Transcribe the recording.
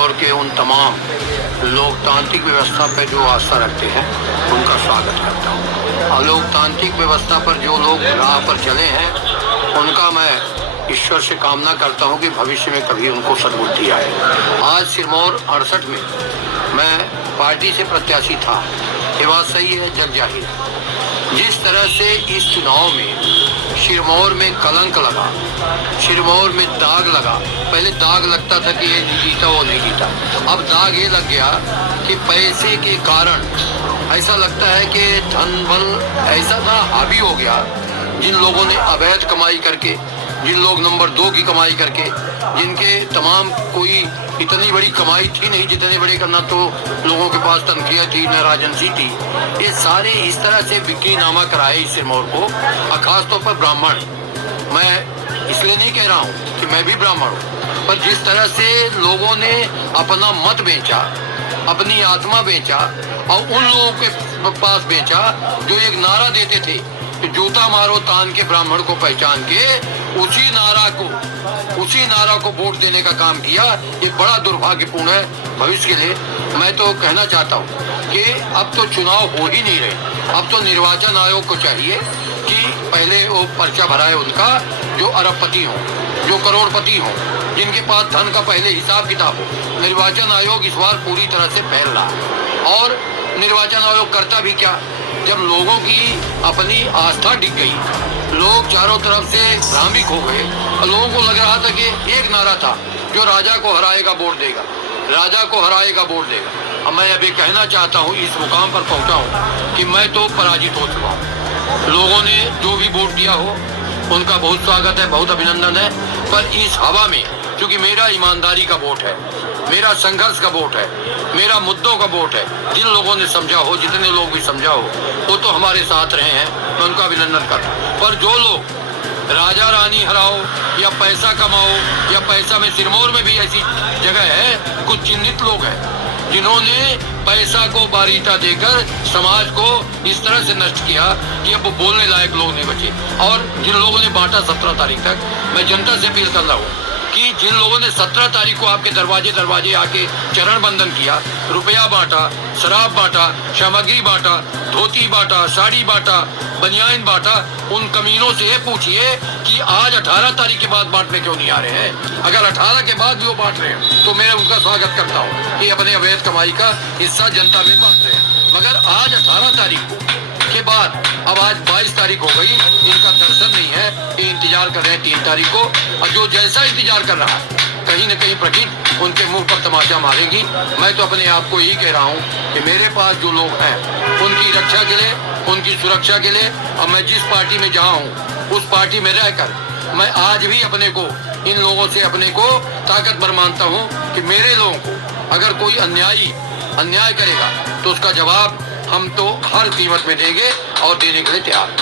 सिरमौर के उन तमाम लोकतांत्रिक व्यवस्था पर जो आस्था रखते हैं उनका स्वागत करता हूँ। अलोकतांत्रिक व्यवस्था पर जो लोग राह पर चले हैं उनका मैं ईश्वर से कामना करता हूँ कि भविष्य में कभी उनको सद्बुद्धि आए। आज सिरमौर 68 में मैं पार्टी से प्रत्याशी था, ये बात सही है, जग जाहिर है। जिस तरह से इस चुनाव में सिरमौर में कलंक लगा, सिरमौर में दाग लगा। पहले दाग लगता था कि ये नहीं जीता, वो नहीं जीता, अब दाग ये लग गया कि पैसे के कारण ऐसा लगता है कि धन बल ऐसा ना हावी हो गया। जिन लोगों ने अवैध कमाई करके, जिन लोग नंबर 2 की कमाई करके, जिनके तमाम कोई इतनी बड़ी कमाई थी नहीं, जितने बड़े करना तो लोगों के पास तनख्वाह थी, न राजंसी थी, ये सारे इस तरह से बिक्री नामा कराए इस सिरमौर को। और खासतौर पर ब्राह्मण, मैं इसलिए नहीं कह रहा हूँ कि मैं भी ब्राह्मण हूँ, पर जिस तरह से लोगों ने अपना मत बेचा, अपनी आत्मा बेचा और उन लोगों के पास बेचा जो एक नारा देते थे कि जूता मारो तान के ब्राह्मण को पहचान के, उसी नारा को वोट देने का काम किया। ये बड़ा दुर्भाग्यपूर्ण है भविष्य के लिए। मैं तो कहना चाहता हूँ कि अब तो चुनाव हो ही नहीं रहे। अब तो निर्वाचन आयोग को चाहिए कि पहले वो पर्चा भराए उनका जो अरबपति हों, जो करोड़पति हों, जिनके पास धन का पहले हिसाब किताब हो। निर्वाचन आयोग इस बार पूरी तरह से फैल रहा है और निर्वाचन आयोग करता भी क्या, जब लोगों की अपनी आस्था डिग गई, लोग चारों तरफ से भ्रामिक हो गए और लोगों को लग रहा था कि एक नारा था जो राजा को हराएगा वोट देगा, राजा को हराएगा वोट देगा। अब मैं अभी कहना चाहता हूँ, इस मुकाम पर पहुँचा हूँ कि मैं तो पराजित हो चुका हूँ। लोगों ने जो भी वोट दिया हो उनका बहुत स्वागत है, बहुत अभिनंदन है, पर इस हवा में क्योंकि मेरा ईमानदारी का वोट है, मेरा संघर्ष का वोट है, मेरा मुद्दों का वोट है, जिन लोगों ने समझा हो, जितने लोग भी समझा हो, वो तो हमारे साथ रहे हैं, मैं उनका अभिनंदन करता हूँ। पर जो लोग राजा रानी हराओ या पैसा कमाओ या पैसा में, सिरमौर में भी ऐसी जगह है, कुछ चिन्हित लोग हैं जिन्होंने पैसा को बारीता देकर समाज को इस तरह से नष्ट किया कि अब वो बोलने लायक लोग नहीं बचे। और जिन लोगों ने बांटा 17 तारीख तक, मैं जनता से अपील कर रहा हूँ कि जिन लोगों ने 17 तारीख को आपके दरवाजे आके चरण बंदन किया, रुपया बांटा, शराब बांटा, सामग्री बांटा, धोती बांटा, साड़ी बांटा, बनियान बांटा, उन कमीनों से पूछिए कि आज 18 तारीख के बाद बांटने क्यों नहीं आ रहे हैं। अगर 18 के बाद भी वो बांट रहे हैं तो मैं उनका स्वागत करता हूँ कि अपने अवैध कमाई का हिस्सा जनता में बांट रहे हैं। मगर आज 18 तारीख के बाद, अब आज 22 तारीख हो गई, इनका दर्शन नहीं है, ये इंतजार कर रहे हैं 3 तारीख को। और जो जैसा इंतजार कर रहा है, कहीं न कहीं प्रकृति उनके मुंह पर तमाचा मारेगी। मैं तो अपने आप को यही कह रहा हूँ कि मेरे पास जो लोग हैं उनकी रक्षा के लिए, उनकी सुरक्षा के लिए, और मैं जिस पार्टी में जहाँ हूँ उस पार्टी में रहकर मैं आज भी अपने को, इन लोगों से अपने को ताकतवर मानता हूँ कि मेरे लोगों को अगर कोई अन्याय करेगा तो उसका जवाब हम तो हर कीमत में देंगे और देने के लिए तैयार।